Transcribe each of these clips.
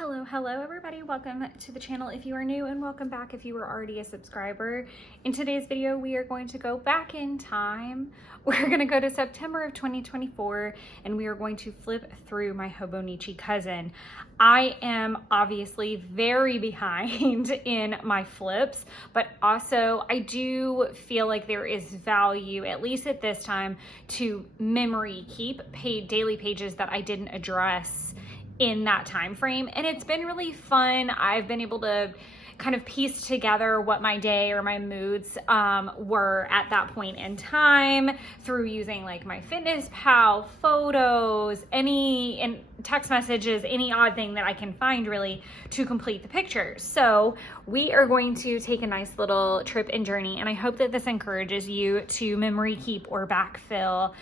Hello everybody, welcome to the channel if you are new, and welcome back if you were already a subscriber. In today's video we are going to go back in time. We're going to go to September of 2024 and we are going to flip through my Hobonichi cousin. I am obviously very behind in my flips, but also I do feel like there is value, at least at this time, to memory keep daily pages that I didn't address in that time frame. And it's been really fun. I've been able to kind of piece together what my day or my moods were at that point in time through using like my Fitness Pal photos, and text messages, any odd thing that I can find really to complete the picture. So we are going to take a nice little trip and journey, and I hope that this encourages you to memory keep or backfill.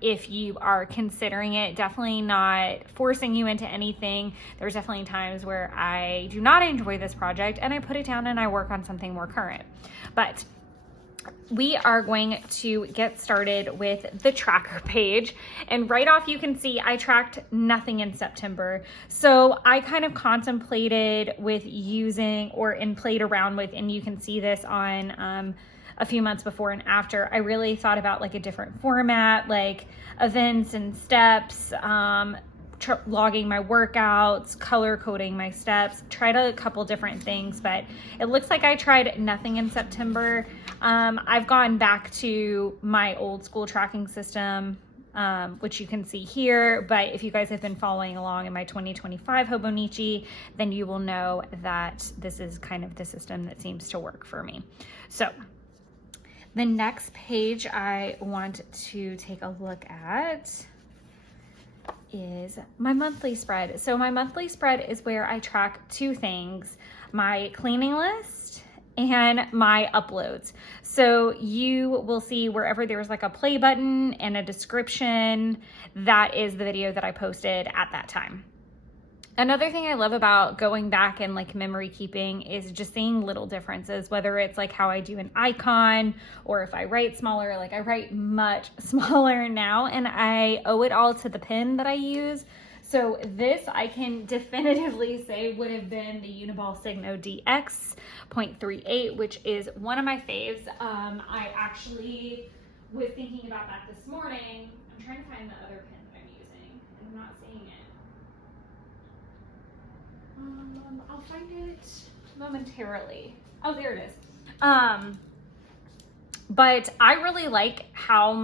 If you are considering it, definitely not forcing you into anything. There's definitely times where I do not enjoy this project and I put it down and I work on something more current. But we are going to get started with the tracker page, and right off you can see I tracked nothing in September. So I kind of contemplated with using and played around with, and you can see this on a few months before and after. I really thought about like a different format, like events and steps, logging my workouts, color coding my steps, tried a couple different things, but it looks like I tried nothing in September. I've gone back to my old school tracking system, which you can see here, but if you guys have been following along in my 2025 Hobonichi, then you will know that this is kind of the system that seems to work for me. So the next page I want to take a look at is my monthly spread. So my monthly spread is where I track two things: my cleaning list and my uploads. So you will see wherever there's like a play button and a description, that is the video that I posted at that time. Another thing I love about going back and like memory keeping is just seeing little differences, whether it's like how I do an icon or if I write smaller. Like I write much smaller now, and I owe it all to the pen that I use. So this I can definitively say would have been the Uniball Signo DX 0.38, which is one of my faves. I actually was thinking about that this morning. I'm trying to find the other pen that I'm using and I'm not seeing it. I'll find it momentarily. Oh, there it is. But I really like how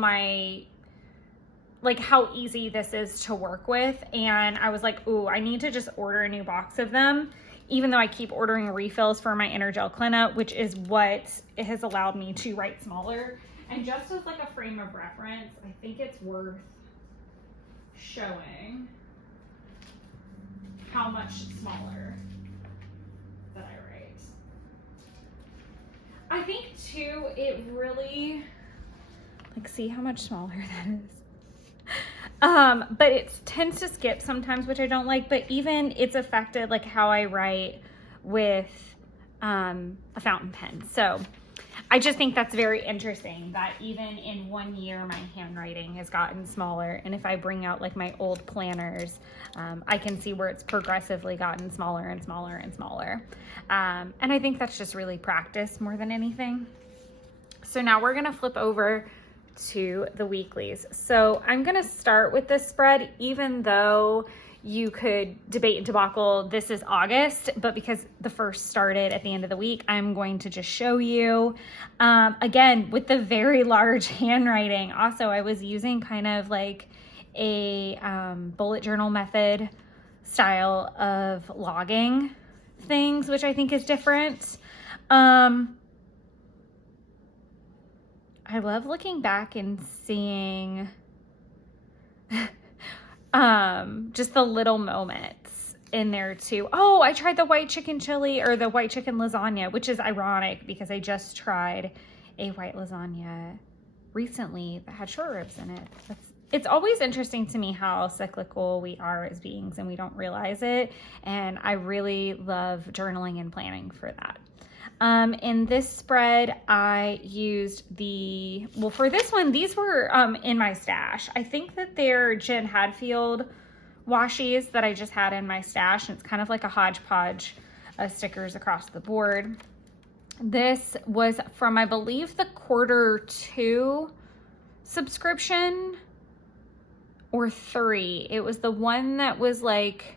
how easy this is to work with. And I was like, ooh, I need to just order a new box of them, even though I keep ordering refills for my Energel Clina, which is what it has allowed me to write smaller. And just as like a frame of reference, I think it's worth showing how much smaller that I write. I think too, it really, like, see how much smaller that is. But it tends to skip sometimes, which I don't like, but even it's affected like how I write with a fountain pen. So I just think that's very interesting that even in 1 year, my handwriting has gotten smaller. And if I bring out like my old planners, I can see where it's progressively gotten smaller and smaller and smaller. And I think that's just really practice more than anything. So now we're gonna flip over to the weeklies. So I'm gonna start with this spread, even though you could debate and debacle this is August, but because the first started at the end of the week, I'm going to just show you. Again, with the very large handwriting. Also, I was using kind of like a bullet journal method style of logging things, which I think is different. I love looking back and seeing just the little moments in there too. Oh, I tried the white chicken chili or the white chicken lasagna, which is ironic because I just tried a white lasagna recently that had short ribs in it. It's always interesting to me how cyclical we are as beings and we don't realize it. And I really love journaling and planning for that. In this spread, I used for this one, these were in my stash. I think that they're Jen Hadfield washies that I just had in my stash, and it's kind of like a hodgepodge of stickers across the board. This was from, I believe, the Q2 subscription, or 3. It was the one that was like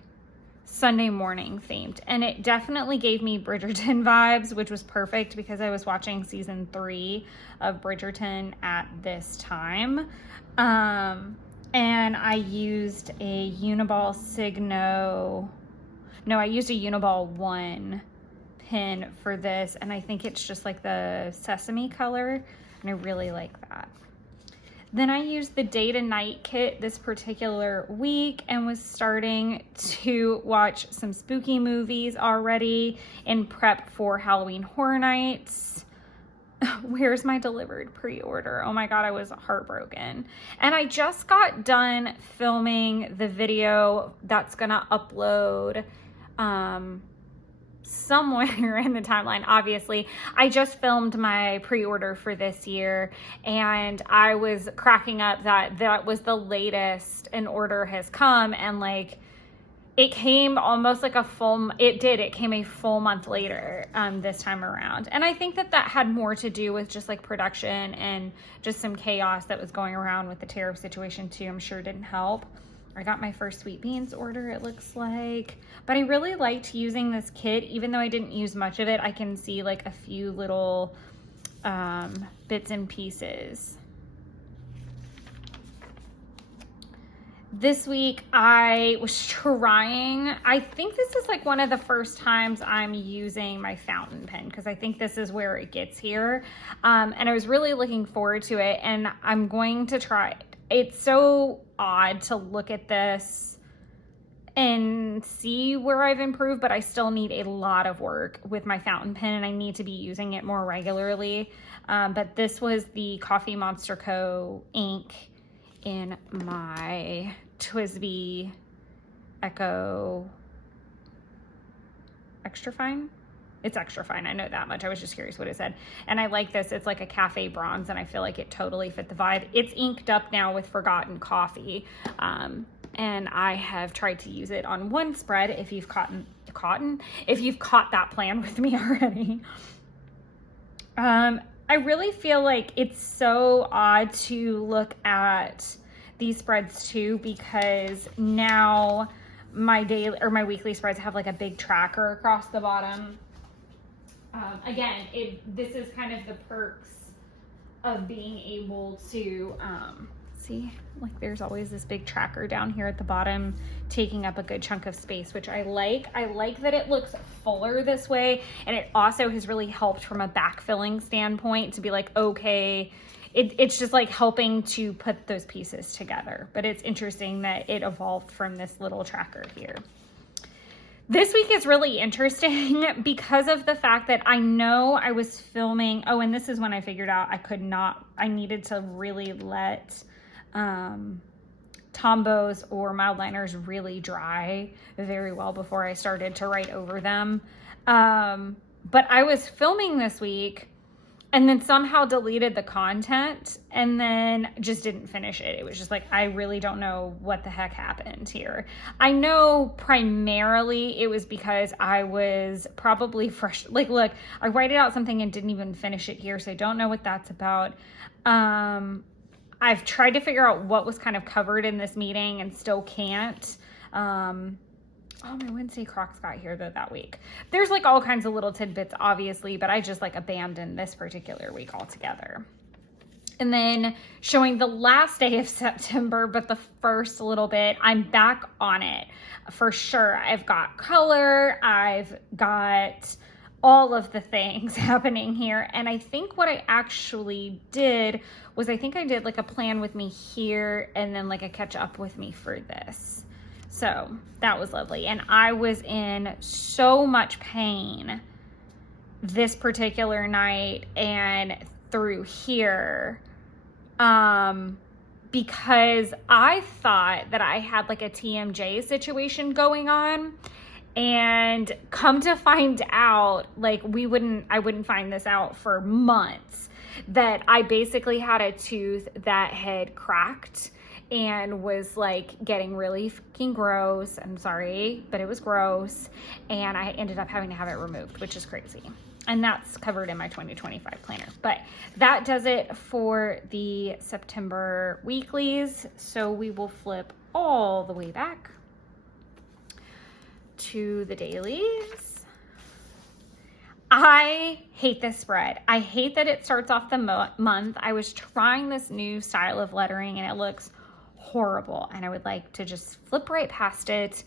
Sunday morning themed, and it definitely gave me Bridgerton vibes, which was perfect because I was watching season 3 of Bridgerton at this time. And I used a Uniball Signo, no, I used a Uniball 1 pin for this, and I think it's just like the sesame color, and I really like that. Then I used the day to night kit this particular week and was starting to watch some spooky movies already in prep for Halloween Horror Nights. Where's my delivered pre-order? Oh my God, I was heartbroken. And I just got done filming the video that's gonna upload somewhere in the timeline. Obviously, I just filmed my pre-order for this year, and I was cracking up that that was the latest an order has come, and like it came almost like it came a full month later this time around. And I think that that had more to do with just like production and just some chaos that was going around with the tariff situation too. I'm sure didn't help. I got my first sweet beans order, it looks like. But I really liked using this kit, even though I didn't use much of it. I can see like a few little bits and pieces. This week I was trying, I think this is like one of the first times I'm using my fountain pen, because I think this is where it gets here. And I was really looking forward to it, and I'm going to try it. It's so odd to look at this and see where I've improved, but I still need a lot of work with my fountain pen, and I need to be using it more regularly. But this was the Coffee Monster Co. ink in my TWSBI Echo Extra Fine. It's extra fine, I know that much. I was just curious what it said. And I like this. It's like a cafe bronze, and I feel like it totally fit the vibe. It's inked up now with Forgotten Coffee. And I have tried to use it on one spread, if you've caught that plan with me already. I really feel like it's so odd to look at these spreads too, because now my daily or my weekly spreads have like a big tracker across the bottom. Again, this is kind of the perks of being able to see, like there's always this big tracker down here at the bottom taking up a good chunk of space, which I like. I like that it looks fuller this way, and it also has really helped from a backfilling standpoint to be like, okay, it's just like helping to put those pieces together. But it's interesting that it evolved from this little tracker here. This week is really interesting because of the fact that I know I was filming, and this is when I figured out I needed to really let Tombows or mild liners really dry very well before I started to write over them. But I was filming this week and then somehow deleted the content and then just didn't finish it. It was just like, I really don't know what the heck happened here. I know primarily it was because I was probably fresh. Like, look, I wrote out something and didn't even finish it here, so I don't know what that's about. I've tried to figure out what was kind of covered in this meeting and still can't. My Wednesday Crocs got here though that week. There's like all kinds of little tidbits, obviously, but I just like abandoned this particular week altogether. And then showing the last day of September, but the first little bit, I'm back on it for sure. I've got color, I've got all of the things happening here. And I think what I actually did was I did like a plan with me here and then like a catch up with me for this. So that was lovely. And I was in so much pain this particular night and through here because I thought that I had like a TMJ situation going on, and come to find out, like I wouldn't find this out for months, that I basically had a tooth that had cracked and was like getting really fucking gross. I'm sorry, but it was gross. And I ended up having to have it removed, which is crazy. And that's covered in my 2025 planner. But that does it for the September weeklies. So we will flip all the way back to the dailies. I hate this spread. I hate that it starts off the month. I was trying this new style of lettering and it looks horrible, and I would like to just flip right past it.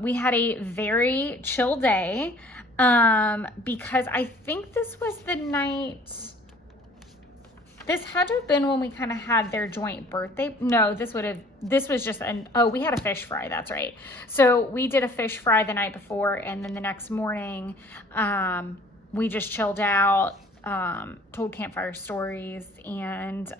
We had a very chill day because I think this was the night, this had to have been when we kind of had their joint birthday. No, this was just we had a fish fry. That's right. So we did a fish fry the night before, and then the next morning, we just chilled out, told campfire stories, and,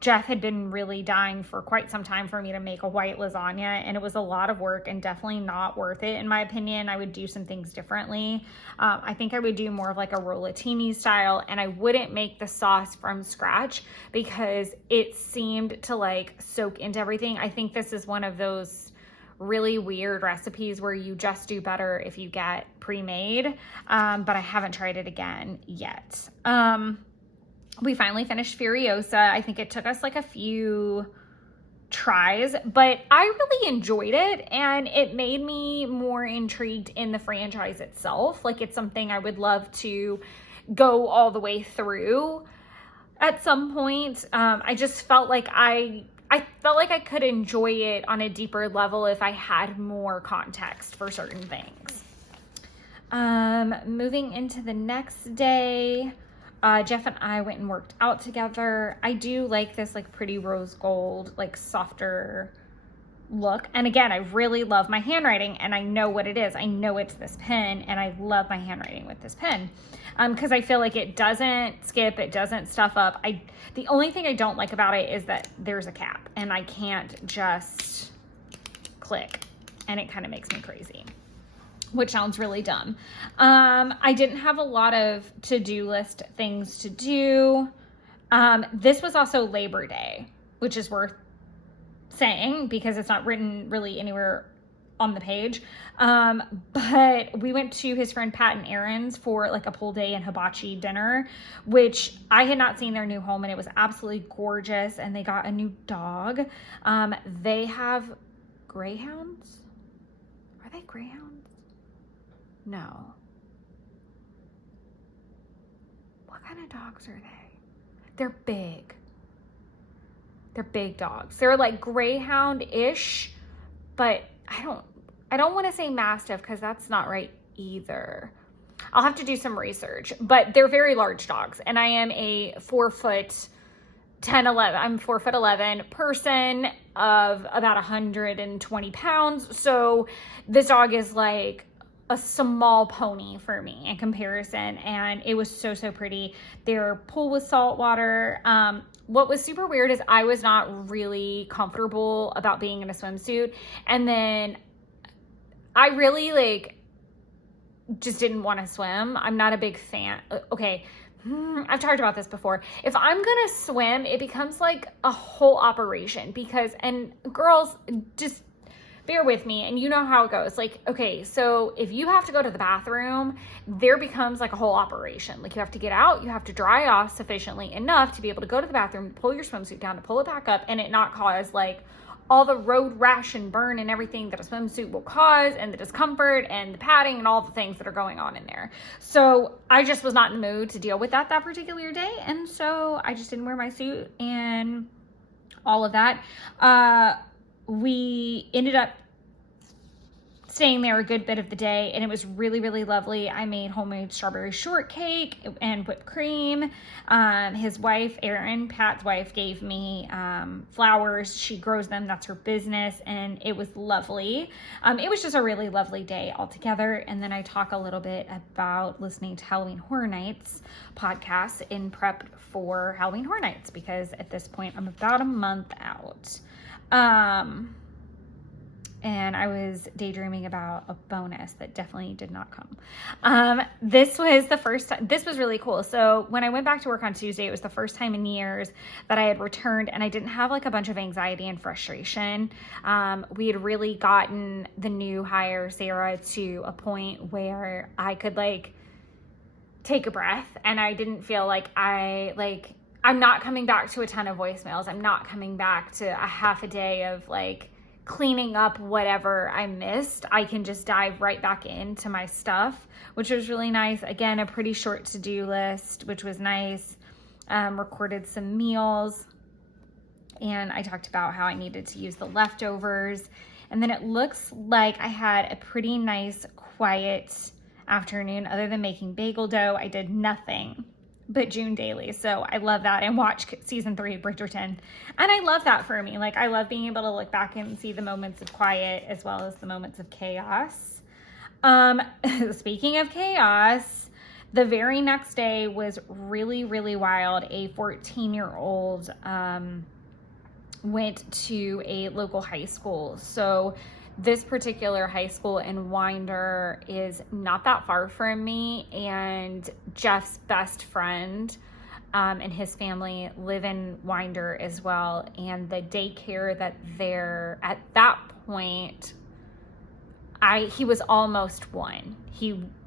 Jeff had been really dying for quite some time for me to make a white lasagna, and it was a lot of work and definitely not worth it in my opinion. I would do some things differently. I think I would do more of like a rollatini style, and I wouldn't make the sauce from scratch because it seemed to like soak into everything. I think this is one of those really weird recipes where you just do better if you get pre-made, but I haven't tried it again yet. We finally finished Furiosa. I think it took us like a few tries, but I really enjoyed it, and it made me more intrigued in the franchise itself. Like, it's something I would love to go all the way through at some point. I just felt like I felt like I could enjoy it on a deeper level if I had more context for certain things. Moving into the next day, Jeff and I went and worked out together. I do like this like pretty rose gold, like softer look. And again, I really love my handwriting, and I know what it is. I know it's this pen, and I love my handwriting with this pen. Because I feel like it doesn't skip, it doesn't stuff up. The only thing I don't like about it is that there's a cap, and I can't just click, and it kind of makes me crazy, which sounds really dumb. I didn't have a lot of to-do list things to do. This was also Labor Day, which is worth saying because it's not written really anywhere on the page. But we went to his friend Pat and Aaron's for like a pool day and hibachi dinner, which I had not seen their new home, and it was absolutely gorgeous. And they got a new dog. They have greyhounds. Are they greyhounds? No. What kind of dogs are they? They're big. They're big dogs. They're like greyhound-ish, but I don't want to say mastiff because that's not right either. I'll have to do some research, but they're very large dogs, and I am a 4'11" person of about 120 pounds. So this dog is like a small pony for me in comparison, and it was so pretty. Their pool was salt water. What was super weird is I was not really comfortable about being in a swimsuit, and then I really like just didn't want to swim. I'm not a big fan. Okay, I've talked about this before. If I'm gonna swim, it becomes like a whole operation and girls, just bear with me, and you know how it goes. Like, okay, so if you have to go to the bathroom, there becomes like a whole operation. Like, you have to get out, you have to dry off sufficiently enough to be able to go to the bathroom, pull your swimsuit down, to pull it back up, and it not cause like all the road rash and burn and everything that a swimsuit will cause, and the discomfort and the padding and all the things that are going on in there. So I just was not in the mood to deal with that particular day, and so I just didn't wear my suit and all of that. We ended up staying there a good bit of the day, and it was really lovely. I made homemade strawberry shortcake and whipped cream. His wife, Erin, Pat's wife, gave me flowers. She grows them, that's her business, and it was lovely. It was just a really lovely day altogether. And then I talk a little bit about listening to Halloween Horror Nights podcast in prep for Halloween Horror Nights, because at this point I'm about a month out. and I was daydreaming about a bonus that definitely did not come. This was the first time. This was really cool. So when I went back to work on Tuesday, it was the first time in years that I had returned, and I didn't have like a bunch of anxiety and frustration. We had really gotten the new hire, Sarah, to a point where I could like take a breath, and I didn't feel like I'm not coming back to a ton of voicemails. I'm not coming back to a half a day of like cleaning up whatever I missed. I can just dive right back into my stuff, which was really nice. Again, a pretty short to-do list, which was nice. Recorded some meals, and I talked about how I needed to use the leftovers. And then it looks like I had a pretty nice, quiet afternoon. Other than making bagel dough, I did nothing but June dailies. So I love that, and watch season 3 of Bridgerton. And I love that for me. Like, I love being able to look back and see the moments of quiet as well as the moments of chaos. Speaking of chaos, the very next day was really, really wild. A 14-year-old went to a local high school. So this particular high school in Winder is not that far from me, and Jeff's best friend and his family live in Winder as well. And the daycare that they're at that point, he was almost 1.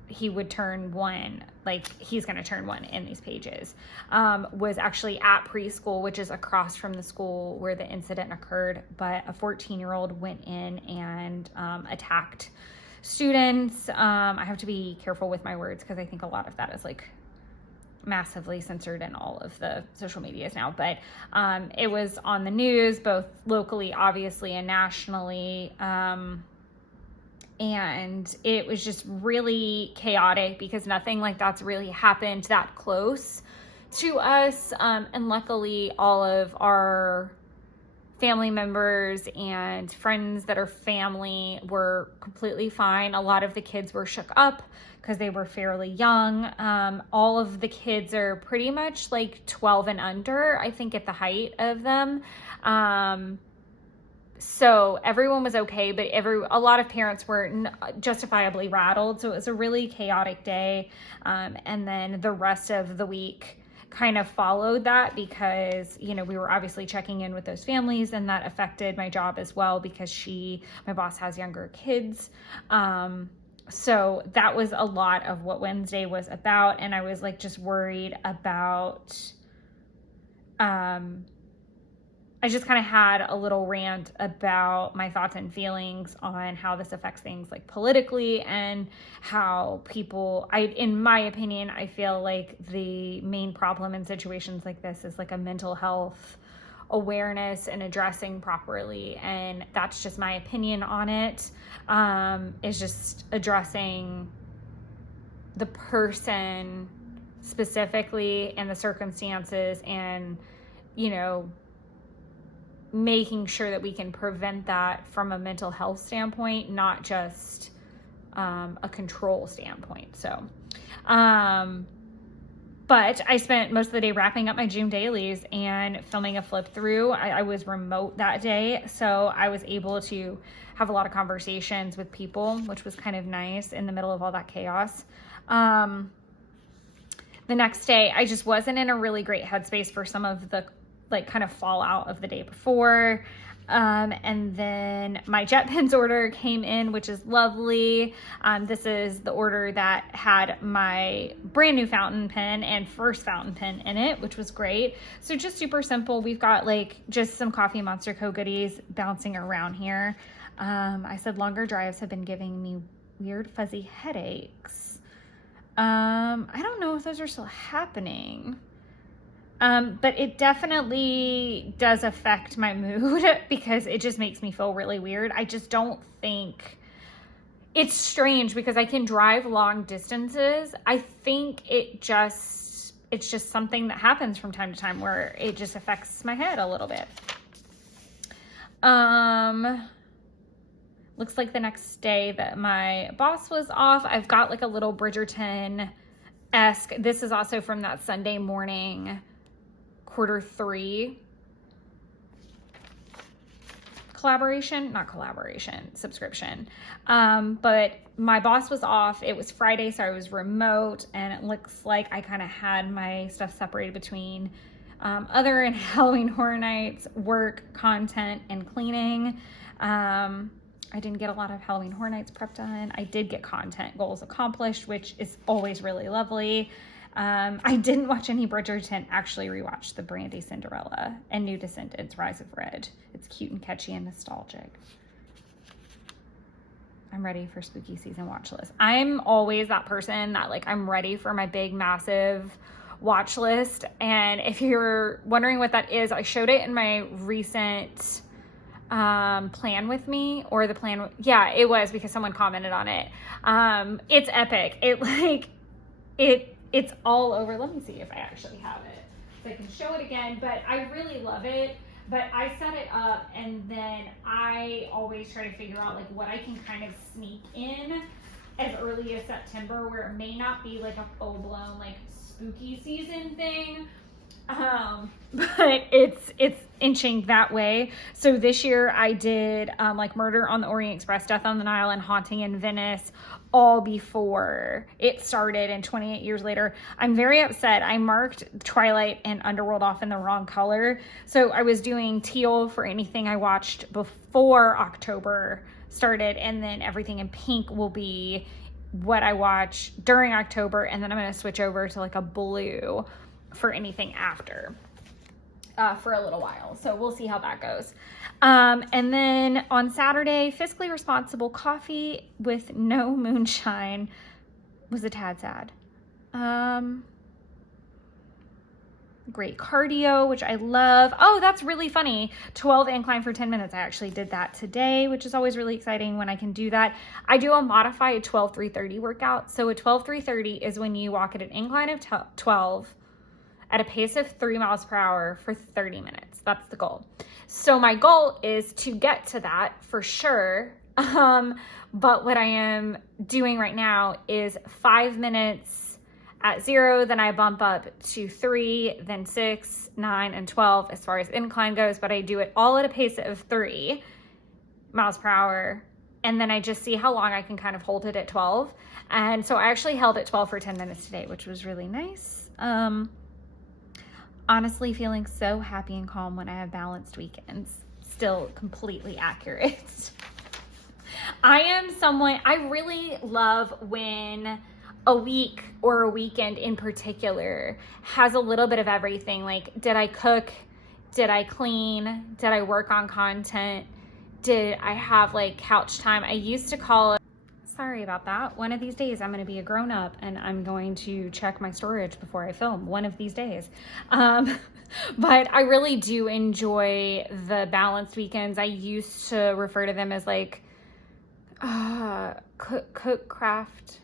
He would turn 1, like he's going to turn 1 in these pages, was actually at preschool, which is across from the school where the incident occurred. But a 14-year-old went in and attacked students. I have to be careful with my words because I think a lot of that is like massively censored in all of the social medias now. But it was on the news, both locally, obviously, and nationally. And it was just really chaotic because nothing like that's really happened that close to us. And luckily, all of our family members and friends that are family were completely fine. A lot of the kids were shook up because they were fairly young. All of the kids are pretty much like 12 and under, I think, at the height of them. So everyone was okay, but a lot of parents were justifiably rattled. So it was a really chaotic day. And then the rest of the week kind of followed that because, we were obviously checking in with those families, and that affected my job as well because my boss has younger kids. So that was a lot of what Wednesday was about. And I was like just worried about, I just kind of had a little rant about my thoughts and feelings on how this affects things like politically, and how people, in my opinion, I feel like the main problem in situations like this is like a mental health awareness and addressing properly. And that's just my opinion on it, is just addressing the person specifically and the circumstances, and, making sure that we can prevent that from a mental health standpoint, not just a control standpoint. So, but I spent most of the day wrapping up my June dailies and filming a flip through. I was remote that day, so I was able to have a lot of conversations with people, which was kind of nice in the middle of all that chaos. The next day, I just wasn't in a really great headspace for some of the kind of fallout of the day before. And then my JetPens order came in, which is lovely. This is the order that had my brand new fountain pen and first fountain pen in it, which was great. So just super simple. We've got just some Coffee Monster Co. goodies bouncing around here. I said longer drives have been giving me weird fuzzy headaches. I don't know if those are still happening. But it definitely does affect my mood because it just makes me feel really weird. I just don't think it's strange because I can drive long distances. I think it's just something that happens from time to time where it just affects my head a little bit. Looks like the next day that my boss was off, I've got a little Bridgerton-esque. This is also from that Sunday morning Quarter 3 subscription. But my boss was off. It was Friday, so I was remote, and it looks like I kind of had my stuff separated between other and Halloween Horror Nights, work, content, and cleaning. I didn't get a lot of Halloween Horror Nights prep done. I did get content goals accomplished, which is always really lovely. I didn't watch any Bridgerton, actually rewatched the Brandy Cinderella and New Descendants, Rise of Red. It's cute and catchy and nostalgic. I'm ready for spooky season watch list. I'm always that person that like, I'm ready for my big, massive watch list. And if you're wondering what that is, I showed it in my recent plan with me, or the plan. Yeah, it was because someone commented on it. It's epic. It's all over. Let me see if I actually have it so I can show it again, but I really love it. But I set it up, and then I always try to figure out like what I can kind of sneak in as early as September, where it may not be like a full-blown like spooky season thing, but it's inching that way. So this year I did like Murder on the Orient Express, Death on the Nile, and Haunting in Venice, all before it started, and 28 years later. I'm very upset. I marked Twilight and Underworld off in the wrong color. So I was doing teal for anything I watched before October started, and then everything in pink will be what I watch during October, and then I'm going to switch over to like a blue for anything after for a little while. So we'll see how that goes. And then on Saturday, fiscally responsible coffee with no moonshine was a tad sad. Great cardio, which I love. Oh, that's really funny. 12 incline for 10 minutes. I actually did that today, which is always really exciting when I can do that. I do a modified 12-3-30 workout. So a 12-3-30 is when you walk at an incline of 12 at a pace of 3 miles per hour for 30 minutes. That's the goal. So my goal is to get to that for sure. But what I am doing right now is 5 minutes at 0, then I bump up to 3, then 6, 9, and 12 as far as incline goes, but I do it all at a pace of 3 miles per hour, and then I just see how long I can kind of hold it at 12. And so I actually held at 12 for 10 minutes today, which was really nice. Honestly, feeling so happy and calm when I have balanced weekends. Still completely accurate. I am someone, I really love when a week or a weekend in particular has a little bit of everything. Like, did I cook? Did I clean? Did I work on content? Did I have like couch time? I used to call it, sorry about that. One of these days I'm going to be a grown up and I'm going to check my storage before I film one of these days. But I really do enjoy the balanced weekends. I used to refer to them as like cook, craft,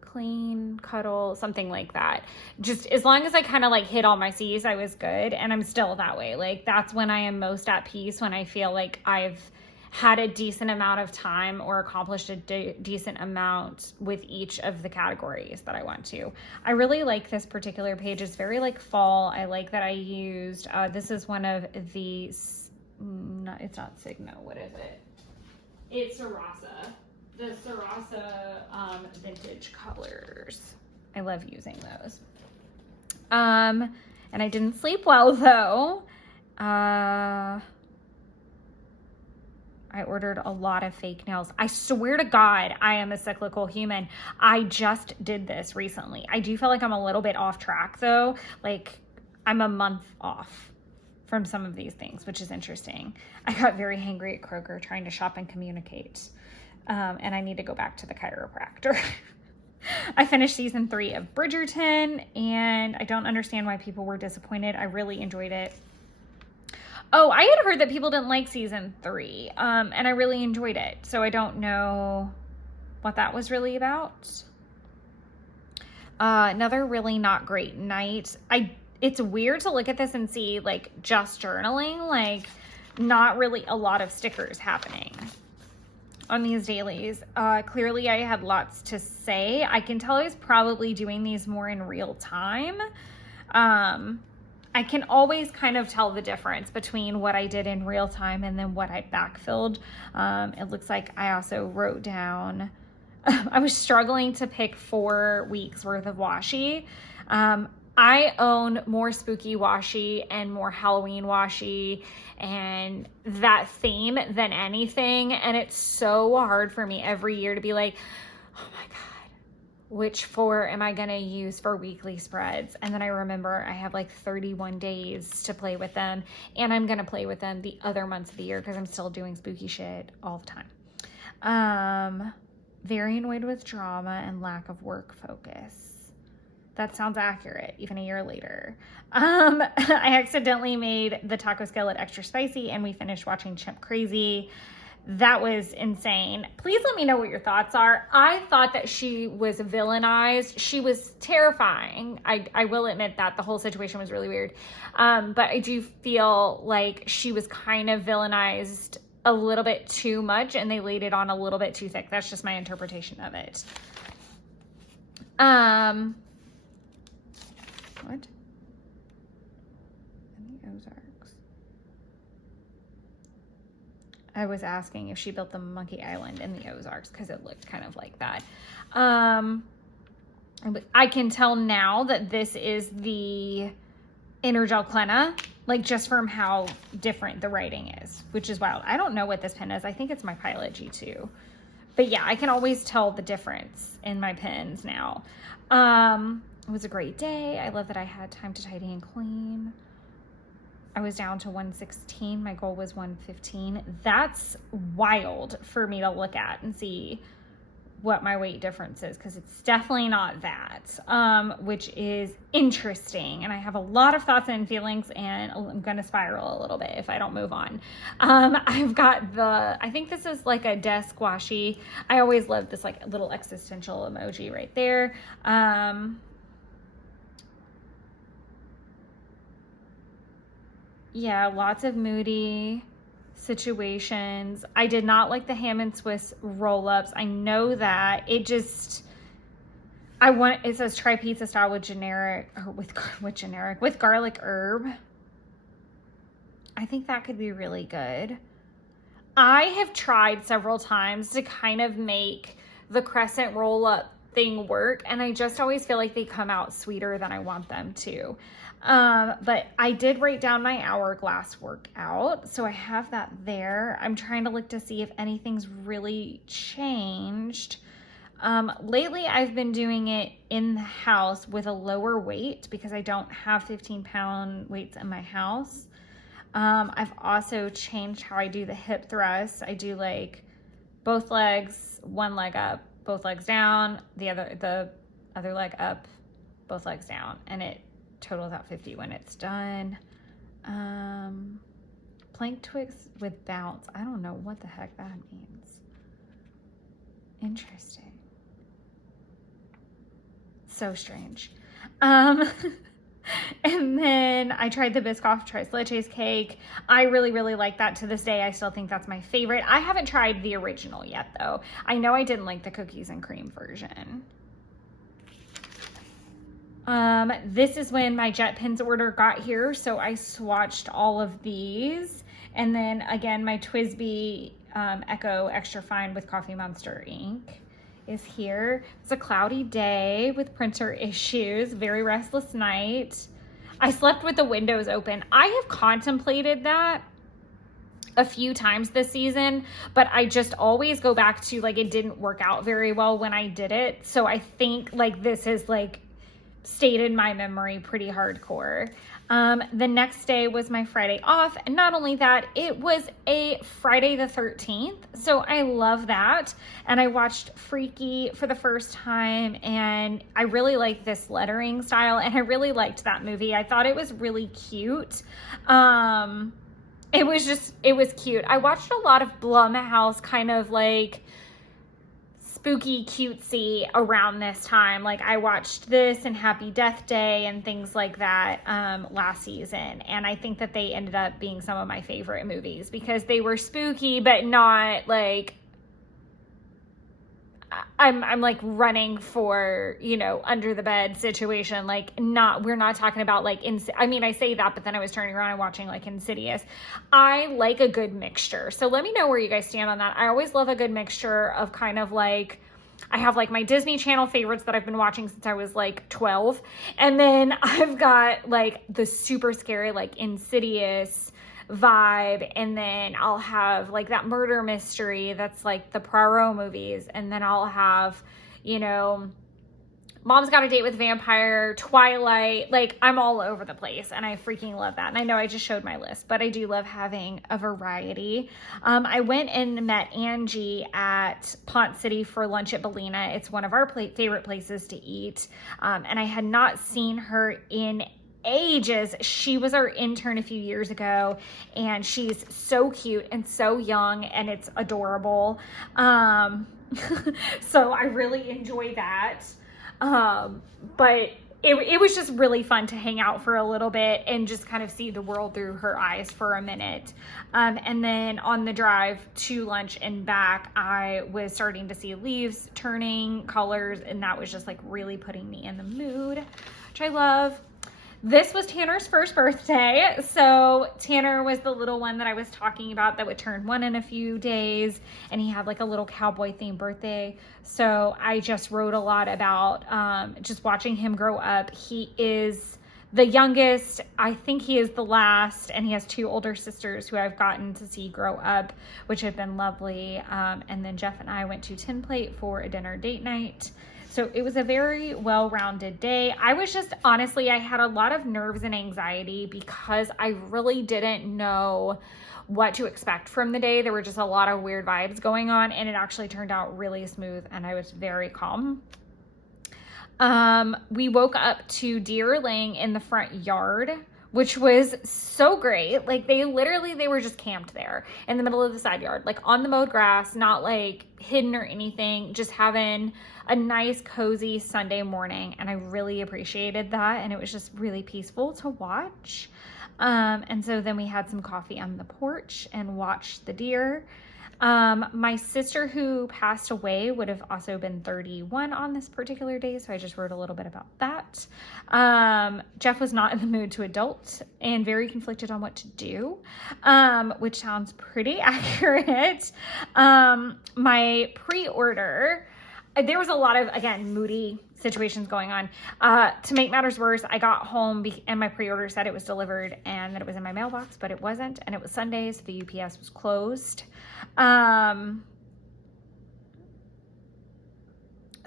clean, cuddle, something like that. Just as long as I kind of like hit all my C's, I was good. And I'm still that way. Like, that's when I am most at peace, when I feel like I've had a decent amount of time or accomplished a decent amount with each of the categories that I want to. I really like this particular page. It's very like fall. I like that I used, this is one of the, no, it's not Signo. What is it? It's Sarasa. The Sarasa vintage colors. I love using those. And I didn't sleep well though. I ordered a lot of fake nails. I swear to God, I am a cyclical human. I just did this recently. I do feel like I'm a little bit off track though. Like, I'm a month off from some of these things, which is interesting. I got very hangry at Kroger trying to shop and communicate. And I need to go back to the chiropractor. I finished season 3 of Bridgerton, and I don't understand why people were disappointed. I really enjoyed it. Oh, I had heard that people didn't like season 3, and I really enjoyed it. So I don't know what that was really about. Another really not great night. It's weird to look at this and see like just journaling, like not really a lot of stickers happening on these dailies. Clearly I had lots to say. I can tell I was probably doing these more in real time. I I can always kind of tell the difference between what I did in real time and then what I backfilled. It looks like I also wrote down, I was struggling to pick 4 weeks worth of washi. I own more spooky washi and more Halloween washi and that theme than anything. And it's so hard for me every year to be like, oh my God, which 4 am I going to use for weekly spreads? And then I remember I have like 31 days to play with them, and I'm going to play with them the other months of the year because I'm still doing spooky shit all the time. Very annoyed with drama and lack of work focus. That sounds accurate, even a year later. I accidentally made the taco skillet extra spicy, and we finished watching Chimp Crazy. That was insane. Please let me know what your thoughts are. I thought that she was villainized. She was terrifying. I will admit that the whole situation was really weird. But I do feel like she was kind of villainized a little bit too much, and they laid it on a little bit too thick. That's just my interpretation of it. What? In the Ozarks. I was asking if she built the Monkey Island in the Ozarks because it looked kind of like that. I can tell now that this is the Inner Gel Clenna, like just from how different the writing is, which is wild. I don't know what this pen is. I think it's my Pilot G2. But yeah, I can always tell the difference in my pens now. It was a great day. I love that I had time to tidy and clean. I was down to 116. My goal was 115. That's wild for me to look at and see what my weight difference is, because it's definitely not that, which is interesting. And I have a lot of thoughts and feelings, and I'm going to spiral a little bit if I don't move on. I've got I think this is like a desk washi. I always love this like little existential emoji right there. Yeah, lots of moody situations. I did not like the ham and Swiss roll-ups. I know that. It says try pizza style with with garlic herb. I think that could be really good. I have tried several times to kind of make the crescent roll-up thing work, and I just always feel like they come out sweeter than I want them to. But I did write down my hourglass workout, so I have that there. I'm trying to look to see if anything's really changed. Lately I've been doing it in the house with a lower weight because I don't have 15-pound weights in my house. I've also changed how I do the hip thrusts. I do like both legs, one leg up, both legs down, the other leg up, both legs down, and it totals out 50 when it's done. Plank twists with bounce. I don't know what the heck that means. Interesting. So strange. And then I tried the Biscoff Tres Leches cake. I really, really like that to this day. I still think that's my favorite. I haven't tried the original yet, though. I know I didn't like the cookies and cream version. This is when my Jet Pens order got here, so I swatched all of these. And then again, my TWSBI Echo Extra Fine with Coffee Monster ink is here. It's a cloudy day with printer issues, very restless night. I slept with the windows open. I have contemplated that a few times this season, but I just always go back to like it didn't work out very well when I did it. So I think like this is like stayed in my memory pretty hardcore. The next day was my Friday off, and not only that, it was a Friday the 13th, so I love that. And I watched Freaky for the first time, and I really liked this lettering style, and I really liked that movie. I thought it was really cute. It was cute. I watched a lot of Blumhouse kind of like spooky cutesy around this time. Like I watched this and Happy Death Day and things like that last season, and I think that they ended up being some of my favorite movies because they were spooky but not like I'm like running for, you know, under the bed situation. Like we're not talking about like, I mean, I say that, but then I was turning around and watching like Insidious. I like a good mixture. So let me know where you guys stand on that. I always love a good mixture of kind of like, I have like my Disney Channel favorites that I've been watching since I was like 12. And then I've got like the super scary, like Insidious vibe, and then I'll have like that murder mystery that's like the Poirot movies, and then I'll have, you know, Mom's Got a Date with a Vampire, Twilight. Like I'm all over the place, and I freaking love that. And I know I just showed my list, but I do love having a variety. I went and met Angie at Pont City for lunch at Bellina. It's one of our favorite places to eat, and I had not seen her in ages. She was our intern a few years ago, and she's so cute and so young, and it's adorable. So I really enjoy that. But it was just really fun to hang out for a little bit and just kind of see the world through her eyes for a minute. And then on the drive to lunch and back, I was starting to see leaves turning colors, and that was just like really putting me in the mood, which I love. This was Tanner's first birthday. So Tanner was the little one that I was talking about that would turn 1 in a few days, and he had like a little cowboy themed birthday. So I just wrote a lot about just watching him grow up. He is the youngest. I think he is the last, and he has 2 older sisters who I've gotten to see grow up, which have been lovely. And then Jeff and I went to Tin Plate for a dinner date night. So it was a very well-rounded day. I was just, honestly, I had a lot of nerves and anxiety because I really didn't know what to expect from the day. There were just a lot of weird vibes going on, and it actually turned out really smooth, and I was very calm. We woke up to deer laying in the front yard, which was so great. Like they were just camped there in the middle of the side yard, like on the mowed grass, not like hidden or anything, just having a nice cozy Sunday morning. And I really appreciated that. And it was just really peaceful to watch. And so then we had some coffee on the porch and watched the deer. My sister who passed away would have also been 31 on this particular day, so I just wrote a little bit about that. Jeff was not in the mood to adult and very conflicted on what to do, which sounds pretty accurate. My pre-order, there was a lot of, again, moody situations going on. To make matters worse, I got home and my pre-order said it was delivered and that it was in my mailbox, but it wasn't, and it was Sunday, so the UPS was closed.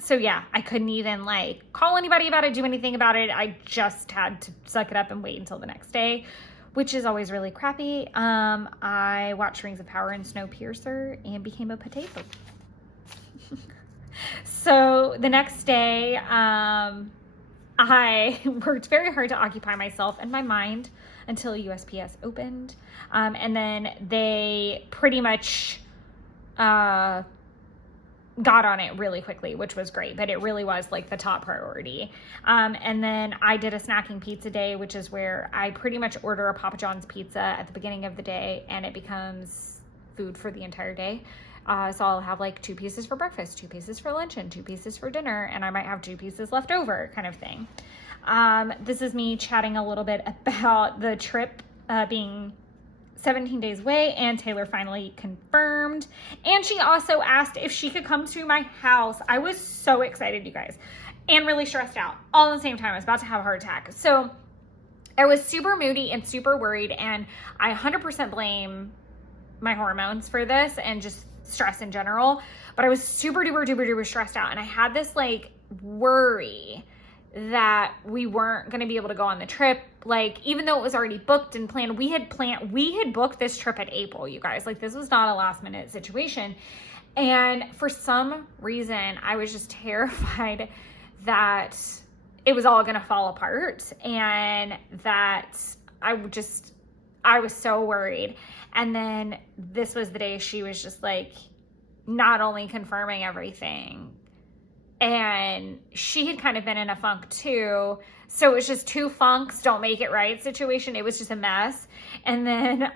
So yeah, I couldn't even like call anybody about it, do anything about it. I just had to suck it up and wait until the next day, which is always really crappy. I watched Rings of Power and Snowpiercer and became a potato. So the next day, I worked very hard to occupy myself and my mind until USPS opened. And then they pretty much got on it really quickly, which was great, but it really was like the top priority. And then I did a snacking pizza day, which is where I pretty much order a Papa John's pizza at the beginning of the day and it becomes food for the entire day. So I'll have like 2 pieces for breakfast, 2 pieces for lunch, and 2 pieces for dinner, and I might have 2 pieces left over, kind of thing. This is me chatting a little bit about the trip being 17 days away, and Taylor finally confirmed. And she also asked if she could come to my house. I was so excited, you guys, and really stressed out all at the same time. I was about to have a heart attack. So I was super moody and super worried, and I 100% blame my hormones for this and just stress in general, but I was super duper stressed out, and I had this like worry that we weren't going to be able to go on the trip. Like, even though it was already booked and planned, we had booked this trip at April, you guys. Like, this was not a last minute situation, and for some reason I was just terrified that it was all going to fall apart, and that I was so worried. And then this was the day she was just like not only confirming everything, and she had kind of been in a funk too. So it was just 2 funks don't make it right situation. It was just a mess. And then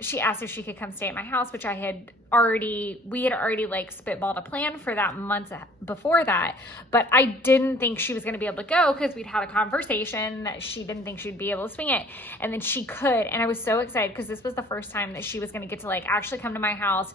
she asked if she could come stay at my house, which I had we had already like spitballed a plan for that months before that, but I didn't think she was going to be able to go because we'd had a conversation that she didn't think she'd be able to swing it, and then she could, and I was so excited because this was the first time that she was going to get to like actually come to my house,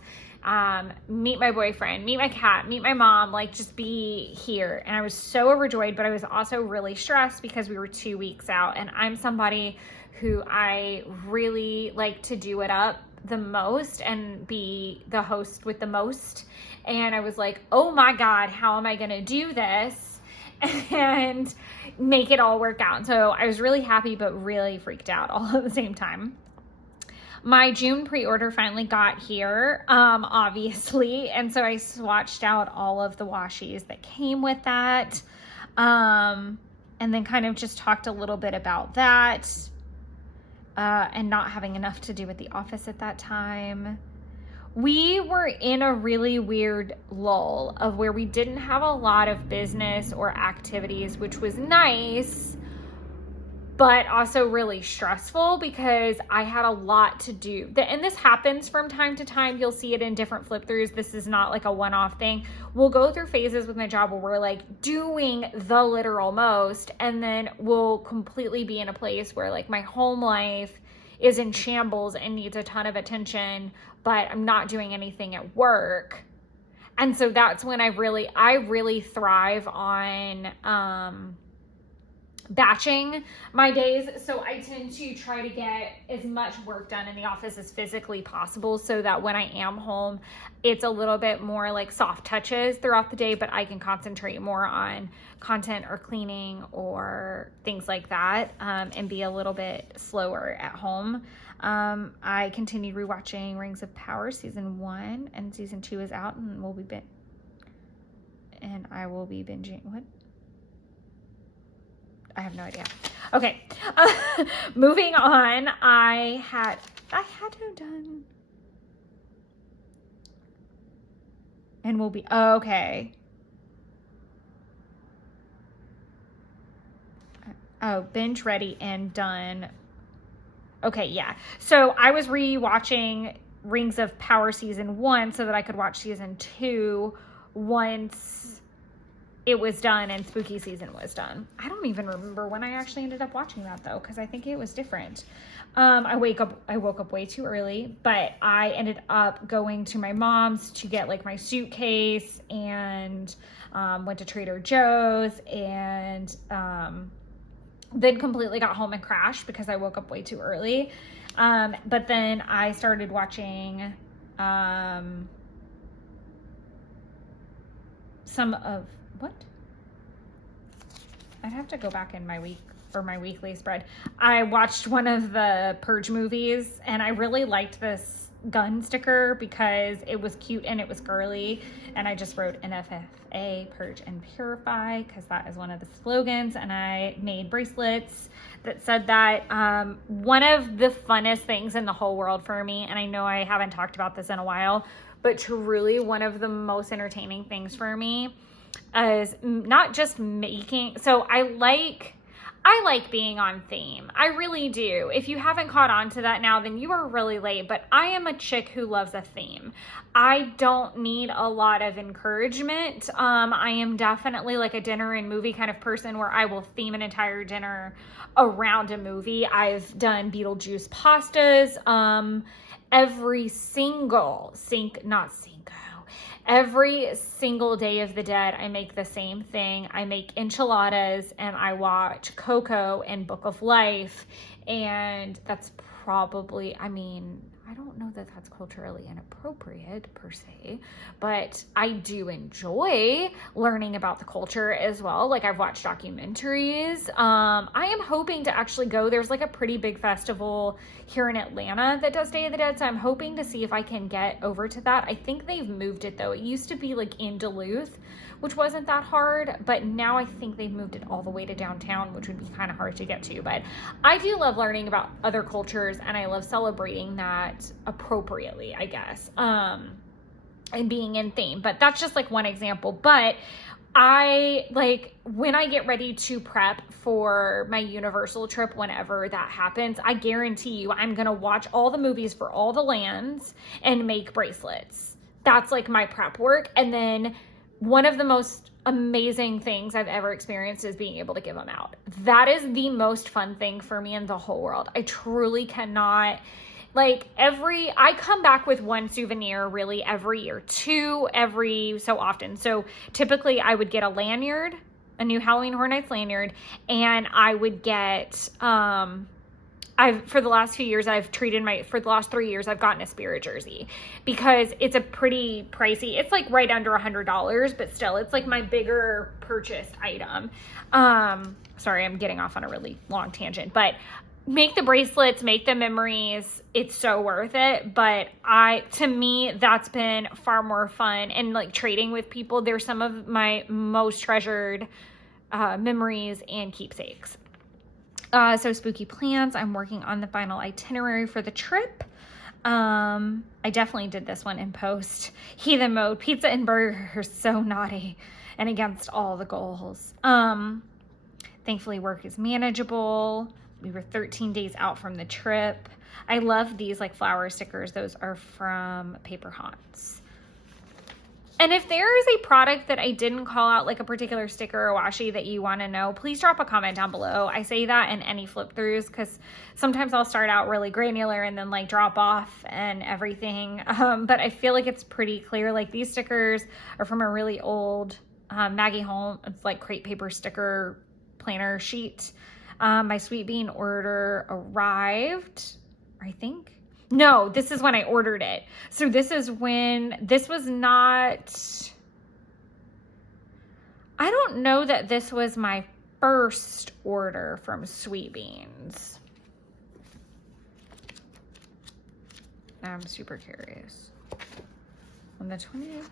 meet my boyfriend, meet my cat, meet my mom, like just be here. And I was so overjoyed, but I was also really stressed because we were 2 weeks out, and I'm somebody who I really like to do it up the most and be the host with the most. And I was like, oh my God, how am I going to do this and make it all work out? So I was really happy, but really freaked out all at the same time. My June pre-order finally got here, obviously. And so I swatched out all of the washies that came with that. And then kind of just talked a little bit about that. And not having enough to do at the office at that time. We were in a really weird lull of where we didn't have a lot of business or activities, which was nice, but also really stressful because I had a lot to do. And this happens from time to time. You'll see it in different flip throughs. This is not like a one-off thing. We'll go through phases with my job where we're like doing the literal most, and then we'll completely be in a place where like my home life is in shambles and needs a ton of attention, but I'm not doing anything at work. And so that's when I really thrive on batching my days. So I tend to try to get as much work done in the office as physically possible so that when I am home, it's a little bit more like soft touches throughout the day, but I can concentrate more on content or cleaning or things like that, and be a little bit slower at home. I continued rewatching Rings of Power season 1, and season 2 is out, and I will be binging. What? I have no idea. Okay. Moving on. I had to have done. And we'll be, okay. Oh, binge ready and done. Okay, yeah. So I was rewatching Rings of Power season 1 so that I could watch season 2 once it was done and spooky season was done. I don't even remember when I actually ended up watching that though, because I think it was different. I woke up way too early, but I ended up going to my mom's to get like my suitcase, and went to Trader Joe's, and then completely got home and crashed because I woke up way too early. But then I started watching some of what? I'd have to go back in my week for my weekly spread. I watched one of the Purge movies, and I really liked this gun sticker because it was cute and it was girly, and I just wrote NFFA, Purge and Purify, because that is one of the slogans, and I made bracelets that said that. One of the funnest things in the whole world for me, and I know I haven't talked about this in a while, but truly one of the most entertaining things for me is not just making, so I like being on theme. I really do. If you haven't caught on to that now, then you are really late, but I am a chick who loves a theme. I don't need a lot of encouragement. I am definitely like a dinner and movie kind of person where I will theme an entire dinner around a movie. I've done Beetlejuice pastas. Every single Day of the Dead, I make the same thing. I make enchiladas, and I watch Coco and Book of Life, and that's probably, I mean, I don't know that that's culturally inappropriate per se, but I do enjoy learning about the culture as well. Like, I've watched documentaries. I am hoping to actually go. There's like a pretty big festival here in Atlanta that does Day of the Dead, so I'm hoping to see if I can get over to that. I think they've moved it though. It used to be like in Duluth, which wasn't that hard, but now I think they've moved it all the way to downtown, which would be kind of hard to get to. But I do love learning about other cultures, and I love celebrating that appropriately, I guess, and being in theme. But that's just like one example. But when I get ready to prep for my Universal trip, whenever that happens, I guarantee you I'm going to watch all the movies for all the lands and make bracelets. That's like my prep work. And then one of the most amazing things I've ever experienced is being able to give them out. That is the most fun thing for me in the whole world. I truly cannot, I come back with one souvenir really every year, two every so often. So typically I would get a lanyard, a new Halloween Horror Nights lanyard, and I would get, for the last 3 years, I've gotten a Spirit jersey because it's a pretty pricey, it's like right under $100, but still it's like my bigger purchased item. Sorry, I'm getting off on a really long tangent, but make the bracelets, make the memories. It's so worth it. But to me, that's been far more fun. And like trading with people, they're some of my most treasured memories and keepsakes. So spooky plans. I'm working on the final itinerary for the trip. I definitely did this one in post. Heathen mode, pizza and burgers, so naughty and against all the goals. Thankfully work is manageable. We were 13 days out from the trip. I love these like flower stickers. Those are from Paper Haunts. And if there is a product that I didn't call out, like a particular sticker or washi that you want to know, please drop a comment down below. I say that in any flip throughs because sometimes I'll start out really granular and then like drop off and everything. But I feel like it's pretty clear. Like these stickers are from a really old Maggie Holm. It's like crepe paper sticker planner sheet. My Sweet Bean order arrived, I think. No, this is when I ordered it. So this was not, I don't know that this was my first order from Sweet Beans. I'm super curious. On the 20th?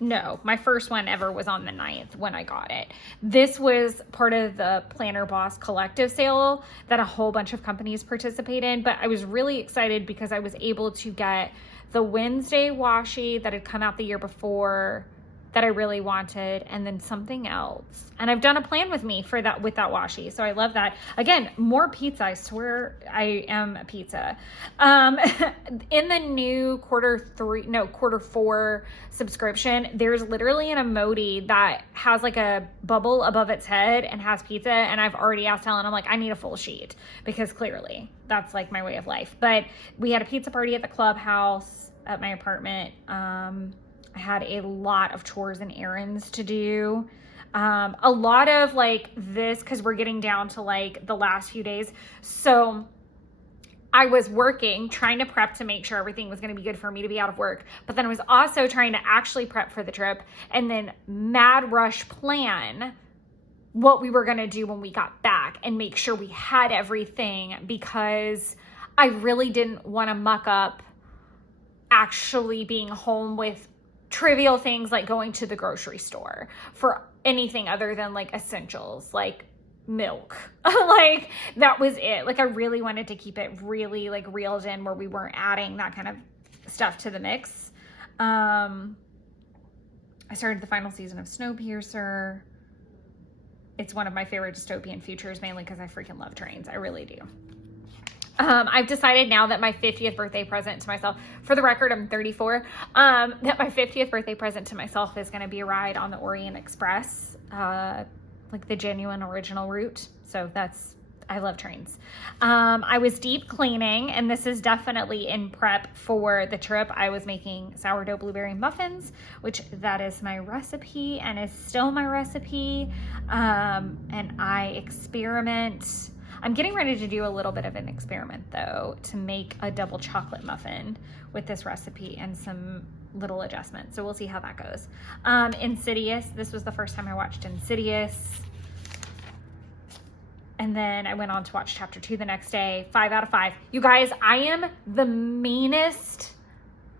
No, my first one ever was on the 9th when I got it. This was part of the Planner Boss collective sale that a whole bunch of companies participate in, but I was really excited because I was able to get the Wednesday washi that had come out the year before that I really wanted, and then something else. And I've done a plan with me for that, with that washi. So I love that. Again, more pizza. I swear I am a pizza. In the new quarter 4 subscription, there's literally an emoji that has like a bubble above its head and has pizza. And I've already asked Helen, I'm like, I need a full sheet because clearly that's like my way of life. But we had a pizza party at the clubhouse at my apartment. I had a lot of chores and errands to do. A lot of like this, because we're getting down to like the last few days. So I was working, trying to prep to make sure everything was going to be good for me to be out of work. But then I was also trying to actually prep for the trip and then mad rush plan what we were going to do when we got back and make sure we had everything, because I really didn't want to muck up actually being home with trivial things like going to the grocery store for anything other than like essentials, like milk. Like that was it. Like I really wanted to keep it really like reeled in where we weren't adding that kind of stuff to the mix. I started the final season of Snowpiercer. It's one of my favorite dystopian futures, mainly because I freaking love trains. I really do. I've decided now that my 50th birthday present to myself, for the record, I'm 34, that my 50th birthday present to myself is going to be a ride on the Orient Express, like the genuine original route. So I love trains. I was deep cleaning, and this is definitely in prep for the trip. I was making sourdough blueberry muffins, which that is my recipe and is still my recipe. And I experiment. I'm getting ready to do a little bit of an experiment though, to make a double chocolate muffin with this recipe and some little adjustments. So we'll see how that goes. Insidious. This was the first time I watched Insidious. And then I went on to watch chapter 2 the next day. 5 out of 5. You guys, I am the meanest,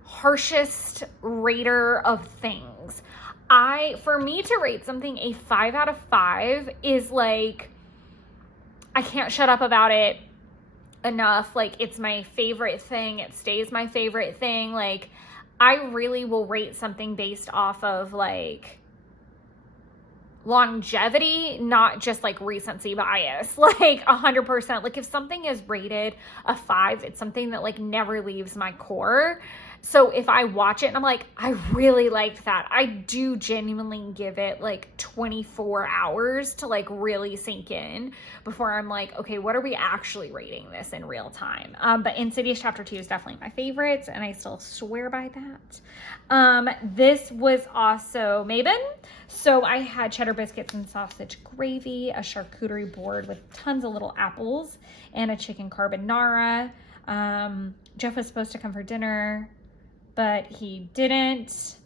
harshest rater of things. For me to rate something a 5 out of 5 is like, I can't shut up about it enough. Like it's my favorite thing. It stays my favorite thing. Like I really will rate something based off of like longevity, not just like recency bias, like 100%. Like if something is rated a 5, it's something that like never leaves my core. So if I watch it and I'm like, I really liked that, I do genuinely give it like 24 hours to like really sink in before I'm like, okay, what are we actually rating this in real time? But Insidious Chapter 2 is definitely my favorite, and I still swear by that. This was also Mabon. So I had cheddar biscuits and sausage gravy, a charcuterie board with tons of little apples, and a chicken carbonara. Jeff was supposed to come for dinner, but he didn't.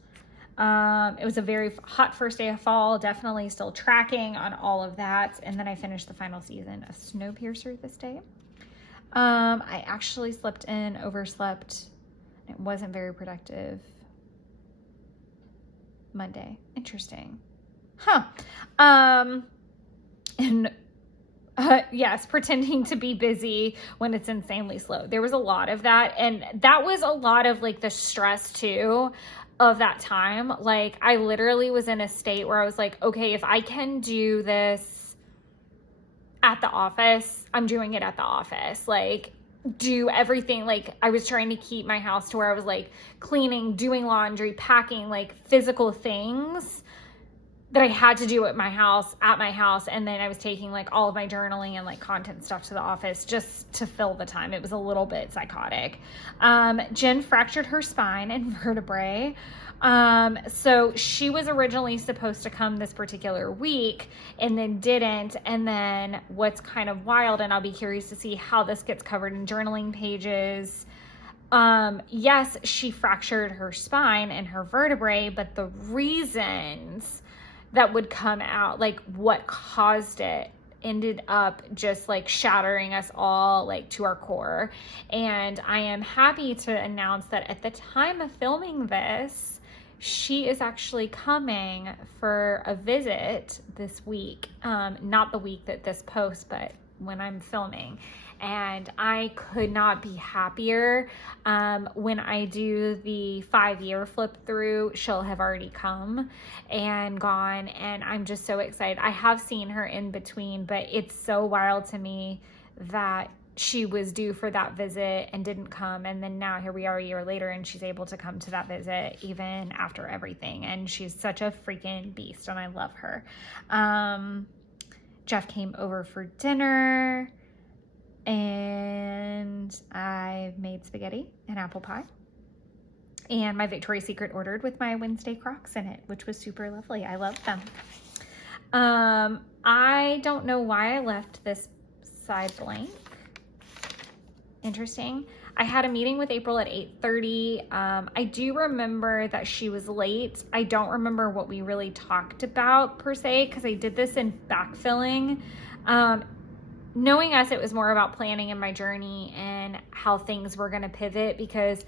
It was a very hot first day of fall, definitely still tracking on all of that. And then I finished the final season of Snowpiercer this day. I actually slept in, overslept. It wasn't very productive. Monday. Interesting. Huh. Yes, pretending to be busy when it's insanely slow. There was a lot of that. And that was a lot of like the stress too of that time. Like I literally was in a state where I was like, okay, if I can do this at the office, I'm doing it at the office. Like do everything. Like I was trying to keep my house to where I was like cleaning, doing laundry, packing, like physical things that I had to do at my house. And then I was taking like all of my journaling and like content stuff to the office just to fill the time. It was a little bit psychotic. Jen fractured her spine and vertebrae. So she was originally supposed to come this particular week and then didn't. And then what's kind of wild, and I'll be curious to see how this gets covered in journaling pages. Yes, she fractured her spine and her vertebrae, but the reasons that would come out, like what caused it, ended up just like shattering us all like to our core. And I am happy to announce that at the time of filming this, she is actually coming for a visit this week. Not the week that this posts, but when I'm filming. And I could not be happier. When I do the 5-year flip through, she'll have already come and gone. And I'm just so excited. I have seen her in between, but it's so wild to me that she was due for that visit and didn't come. And then now here we are a year later and she's able to come to that visit even after everything. And she's such a freaking beast and I love her. Jeff came over for dinner. And I made spaghetti and apple pie. And my Victoria's Secret ordered with my Wednesday Crocs in it, which was super lovely. I love them. I don't know why I left this side blank. Interesting. I had a meeting with April at 8:30. I do remember that she was late. I don't remember what we really talked about per se, because I did this in backfilling. Knowing us, it was more about planning in my journey and how things were going to pivot, because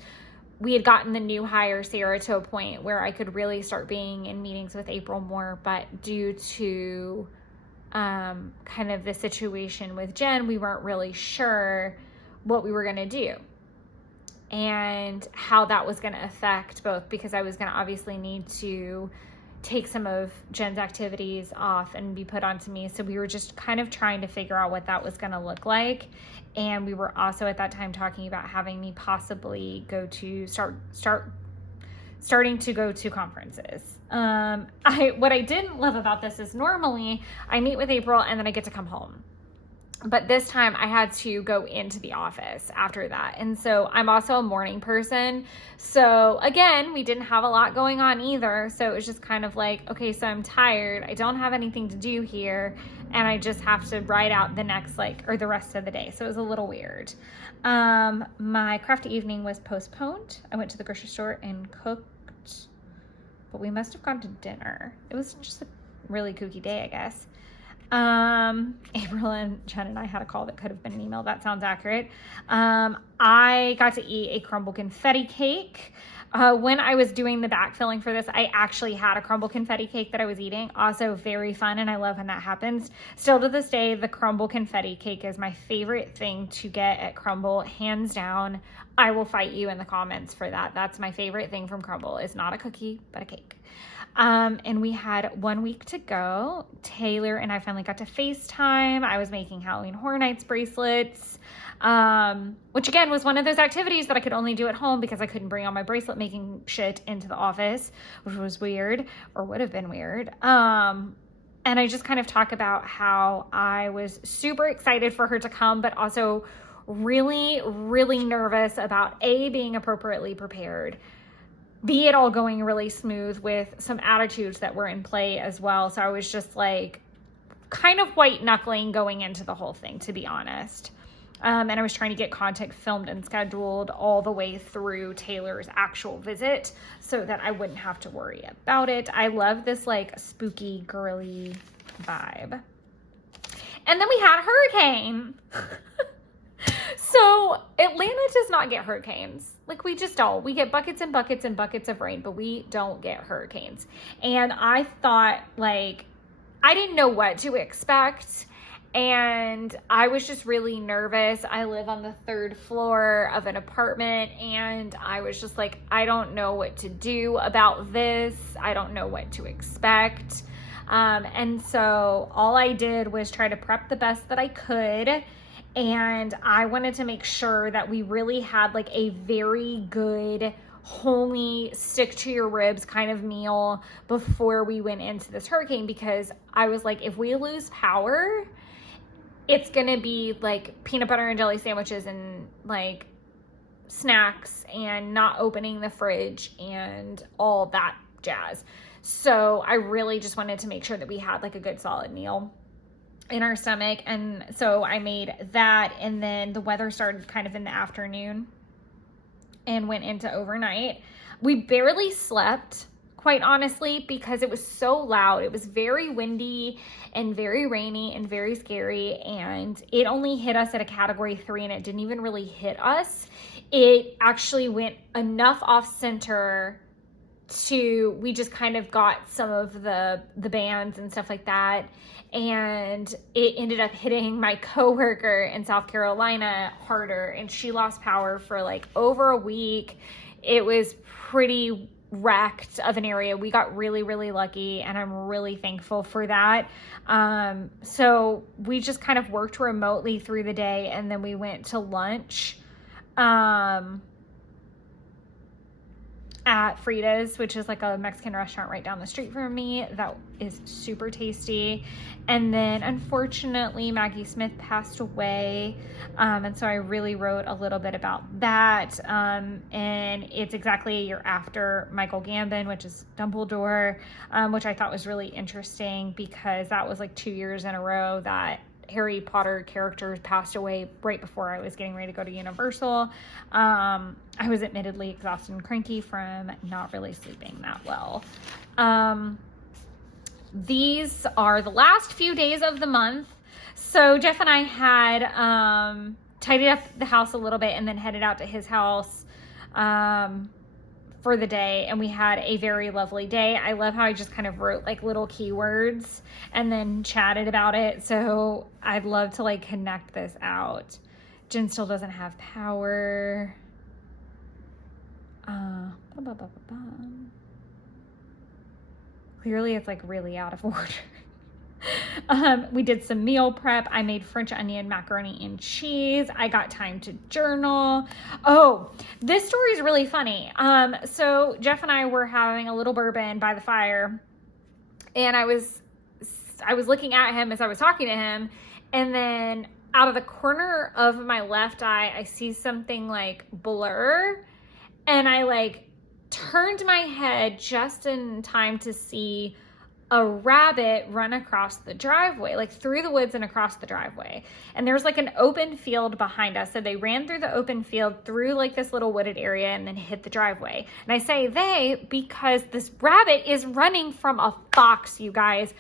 we had gotten the new hire, Sarah, to a point where I could really start being in meetings with April more. But due to kind of the situation with Jen, we weren't really sure what we were going to do and how that was going to affect both, because I was going to obviously need to take some of Jen's activities off and be put onto me. So we were just kind of trying to figure out what that was going to look like. And we were also at that time talking about having me possibly go to starting to go to conferences. What I didn't love about this is normally I meet with April and then I get to come home. But this time I had to go into the office after that. And so I'm also a morning person. So again, we didn't have a lot going on either. So it was just kind of like, okay, so I'm tired. I don't have anything to do here. And I just have to ride out the rest of the day. So it was a little weird. My crafty evening was postponed. I went to the grocery store and cooked, but we must have gone to dinner. It was just a really kooky day, I guess. April and Jen and I had a call that could have been an email. That sounds accurate. I got to eat a crumble confetti cake. When I was doing the backfilling for this, I actually had a crumble confetti cake that I was eating. Also very fun, and I love when that happens. Still to this day, the crumble confetti cake is my favorite thing to get at Crumble, hands down. I will fight you in the comments for that. That's my favorite thing from Crumble. It's not a cookie, but a cake. And we had 1 week to go. Taylor and I finally got to FaceTime. I was making Halloween Horror Nights bracelets, which again was one of those activities that I could only do at home because I couldn't bring all my bracelet making shit into the office, which was weird, or would have been weird. And I just kind of talk about how I was super excited for her to come, but also really, really nervous about A, being appropriately prepared, B, it all going really smooth with some attitudes that were in play as well. So I was just like kind of white knuckling going into the whole thing, to be honest. And I was trying to get content filmed and scheduled all the way through Taylor's actual visit so that I wouldn't have to worry about it. I love this like spooky, girly vibe. And then we had a hurricane. So Atlanta does not get hurricanes. Like, we just don't. We get buckets and buckets and buckets of rain, but we don't get hurricanes. And I thought, like, I didn't know what to expect. And I was just really nervous. I live on the 3rd floor of an apartment, and I was just like, I don't know what to do about this. I don't know what to expect. And so all I did was try to prep the best that I could. And I wanted to make sure that we really had like a very good, homey, stick to your ribs kind of meal before we went into this hurricane, because I was like, if we lose power, it's going to be like peanut butter and jelly sandwiches and like snacks and not opening the fridge and all that jazz. So I really just wanted to make sure that we had like a good solid meal in our stomach. And so I made that, and then the weather started kind of in the afternoon and went into overnight. We barely slept, quite honestly, because it was so loud. It was very windy and very rainy and very scary, and it only hit us at a category 3, and it didn't even really hit us. It actually went enough off center to, we just kind of got some of the bands and stuff like that, and it ended up hitting my coworker in South Carolina harder, and she lost power for like over a week. It was pretty wrecked of an area. We got really, really lucky, and I'm really thankful for that. So we just kind of worked remotely through the day, and then we went to lunch at Frida's, which is like a Mexican restaurant right down the street from me. That is super tasty. And then unfortunately Maggie Smith passed away, and so I really wrote a little bit about that, and it's exactly a year after Michael Gambon, which is Dumbledore, which I thought was really interesting because that was like 2 years in a row that Harry Potter characters passed away right before I was getting ready to go to Universal. I was admittedly exhausted and cranky from not really sleeping that well. These are the last few days of the month. So Jeff and I had tidied up the house a little bit and then headed out to his house for the day, and we had a very lovely day. I love how I just kind of wrote like little keywords and then chatted about it. So I'd love to like connect this out. Jen still doesn't have power. Clearly it's like really out of order. We did some meal prep. I made French onion macaroni and cheese. I got time to journal. Oh, this story is really funny. So Jeff and I were having a little bourbon by the fire, and I was looking at him as I was talking to him, and then out of the corner of my left eye, I see something like blur, and I like turned my head just in time to see a rabbit run across the driveway, like through the woods and across the driveway. And there's like an open field behind us. So they ran through the open field through like this little wooded area and then hit the driveway. And I say they because this rabbit is running from a fox, you guys,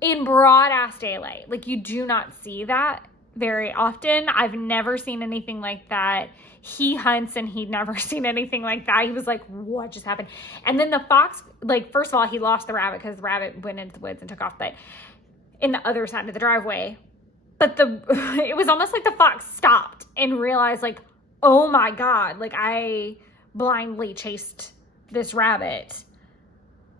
in broad ass daylight. Like, you do not see that very often. I've never seen anything like that. He hunts and he'd never seen anything like that. He was like, what just happened? And then the fox, like, first of all, he lost the rabbit because the rabbit went into the woods and took off, but in the other side of the driveway. But it was almost like the fox stopped and realized like, oh my God, like I blindly chased this rabbit.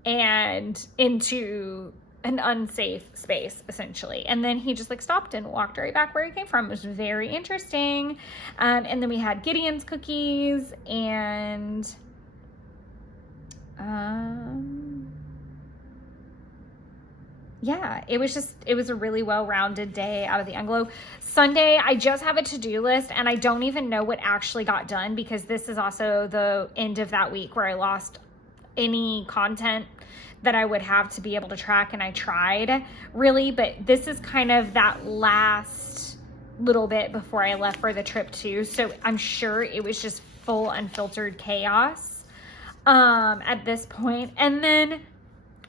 and into an unsafe space, essentially. And then he just like stopped and walked right back where he came from. It was very interesting. And then we had Gideon's cookies, and yeah, it was a really well-rounded day out of the Unglo. Sunday, I just have a to-do list, and I don't even know what actually got done, because this is also the end of that week where I lost any content that I would have to be able to track, and I tried really, but this is kind of that last little bit before I left for the trip too. So I'm sure it was just full unfiltered chaos at this point. And then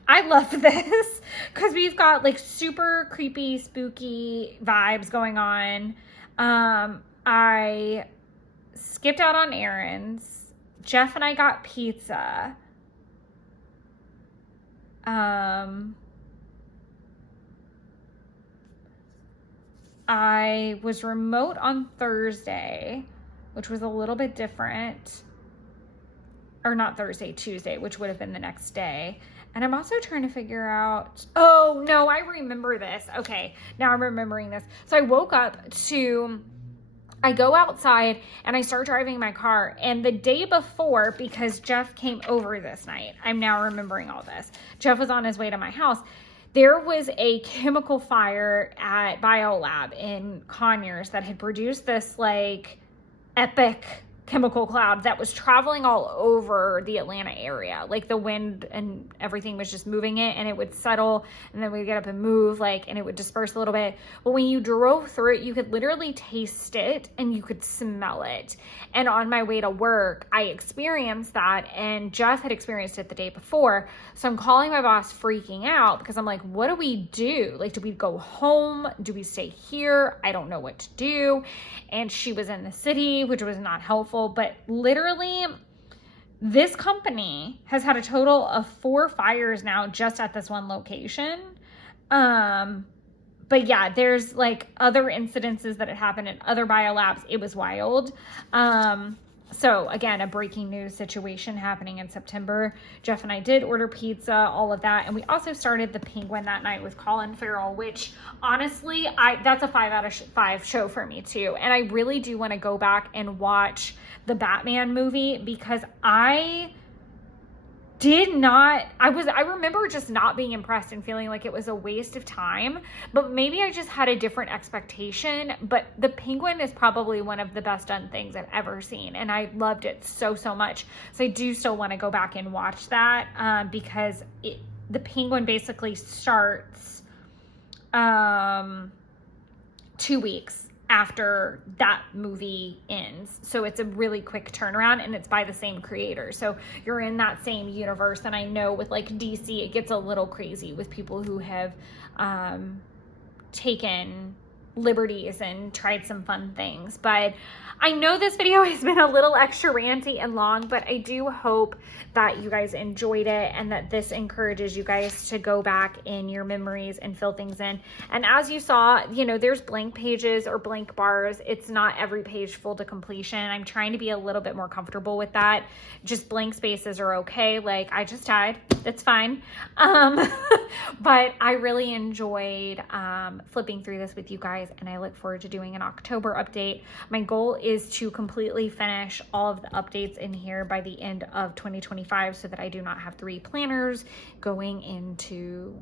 I love this because we've got like super creepy, spooky vibes going on. I skipped out on errands. Jeff and I got pizza. I was remote on Thursday, which was a little bit different. Or not Thursday, Tuesday, which would have been the next day. And I'm also trying to figure out, oh no, I remember this. Okay, now I'm remembering this. So I woke up I go outside and I start driving my car, and the day before, because Jeff came over this night, I'm now remembering all this. Jeff was on his way to my house. There was a chemical fire at BioLab in Conyers that had produced this like epic chemical cloud that was traveling all over the Atlanta area. Like the wind and everything was just moving it, and it would settle, and then we'd get up and move, like, and it would disperse a little bit. But when you drove through it, you could literally taste it and you could smell it. And on my way to work, I experienced that, and Jeff had experienced it the day before. So I'm calling my boss freaking out because I'm like, what do we do? Like, do we go home? Do we stay here? I don't know what to do. And she was in the city, which was not helpful. But literally, this company has had a total of 4 fires now just at this one location. But yeah, there's like other incidences that had happened in other biolabs. It was wild. So again, a breaking news situation happening in September. Jeff and I did order pizza, all of that. And we also started The Penguin that night with Colin Farrell, which honestly, that's a 5 out of 5 show for me too. And I really do want to go back and watch the Batman movie, because I remember just not being impressed and feeling like it was a waste of time, but maybe I just had a different expectation. But The Penguin is probably one of the best done things I've ever seen, and I loved it so much. So I do still want to go back and watch that, because The Penguin basically starts 2 weeks after that movie ends. So it's a really quick turnaround, and it's by the same creator. So you're in that same universe. And I know with like DC, it gets a little crazy with people who have taken liberties and tried some fun things. But I know this video has been a little extra ranty and long, but I do hope that you guys enjoyed it, and that this encourages you guys to go back in your memories and fill things in. And as you saw, you know, there's blank pages or blank bars. It's not every page full to completion. I'm trying to be a little bit more comfortable with that. Just blank spaces are okay. Like, I just died. That's fine. But I really enjoyed flipping through this with you guys, and I look forward to doing an October update. My goal is to completely finish all of the updates in here by the end of 2025, so that I do not have 3 planners going into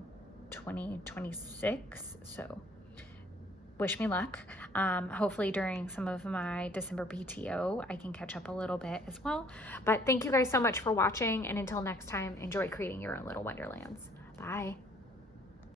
2026. So wish me luck. Hopefully during some of my December PTO, I can catch up a little bit as well. But thank you guys so much for watching, and until next time, enjoy creating your own little wonderlands. Bye.